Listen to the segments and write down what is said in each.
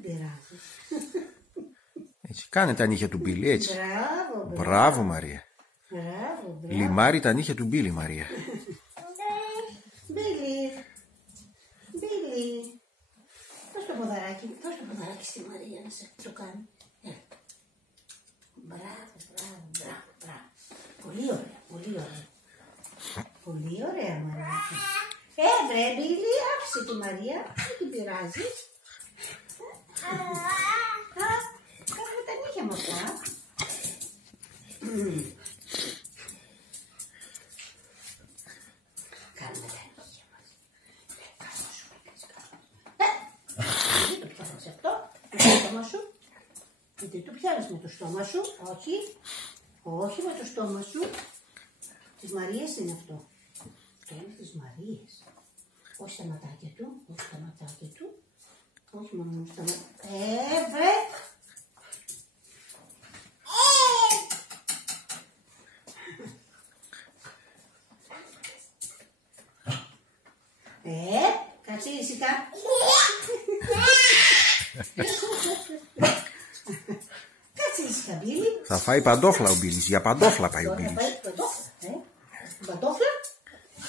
την πειράζεις. Έτσι, κάνε τα νύχια του Μπίλι, έτσι. Μπράβο, Μπράβο, Μαρία. μπράβο. Λιμάρι τα νύχια του Μπίλι, Μαρία. Μπίλι. Δώσ' το ποδαράκι στη Μαρία να σε το κάνει. Μπράβο. Πολύ ωραία. Πολύ ωραία, Μαρία. Βρε, Μπίλι, άφησε τη Μαρία, δεν την πειράζει. Κάνουμε τα νύχια μας, Κάνουμε τα νύχια μας. Δεν το πιάνεις αυτό, με το στόμα σου. Δεν το πιάνεις με το στόμα σου, όχι με το στόμα σου. Της Μαρίας είναι αυτό. Αυτό είναι της Μαρίας. Όχι στα ματάκια του. Όχι μόνο στα ματάκια. Βρε! Κάτσε ήσυχα. Κάτσε ήσυχα, Μπίλι. Θα φάει παντόφλα ο Μπίλις. Για παντόφλα πάει ο Μπίλις. Παντόφλα.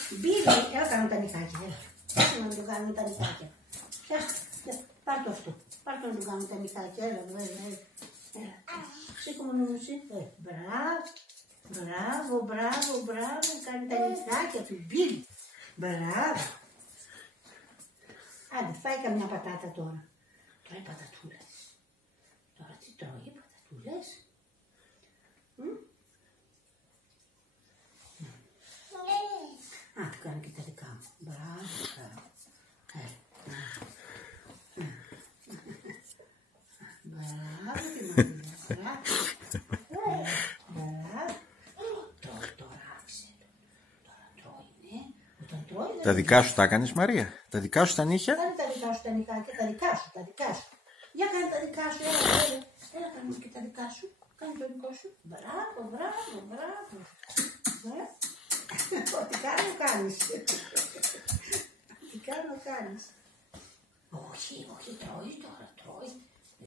Μπίλι, κάνουμε τα νυχάκια. Να του κάνουμε τα νυχάκια. Πάρ' το αυτό. Πάρ' το να του κάνουμε τα νυχάκια. Έλα. Σήκω μόνο μου εσύ. Μπράβο. Κάνει τα νυχάκια του Μπίλι. Μπράβο. Άντε, φάει καμιά πατάτα τώρα. Τρώει πατατούλες. Τώρα τι τρώει, πατατούλες. Του κάνω και τα δικά μου. Μπράβο. Μπράβο τη Μαρία. Μπράβο. Τρώει τώρα, Άξελ. Τώρα τρώει, ναι. Όταν τρώει. Τα δικά σου τα έκανες, Μαρία. Τα δικά σου τα νύχια. Κάνε τα δικά σου τα νυχάκια. Τα δικά σου. Για κάνε τα δικά σου. Έλα κάνουμε και τα δικά σου. Κάνε το δικό σου. Μπράβο. Ό,τι κάνω κάνεις. Όχι, τρώει τώρα, τρώει.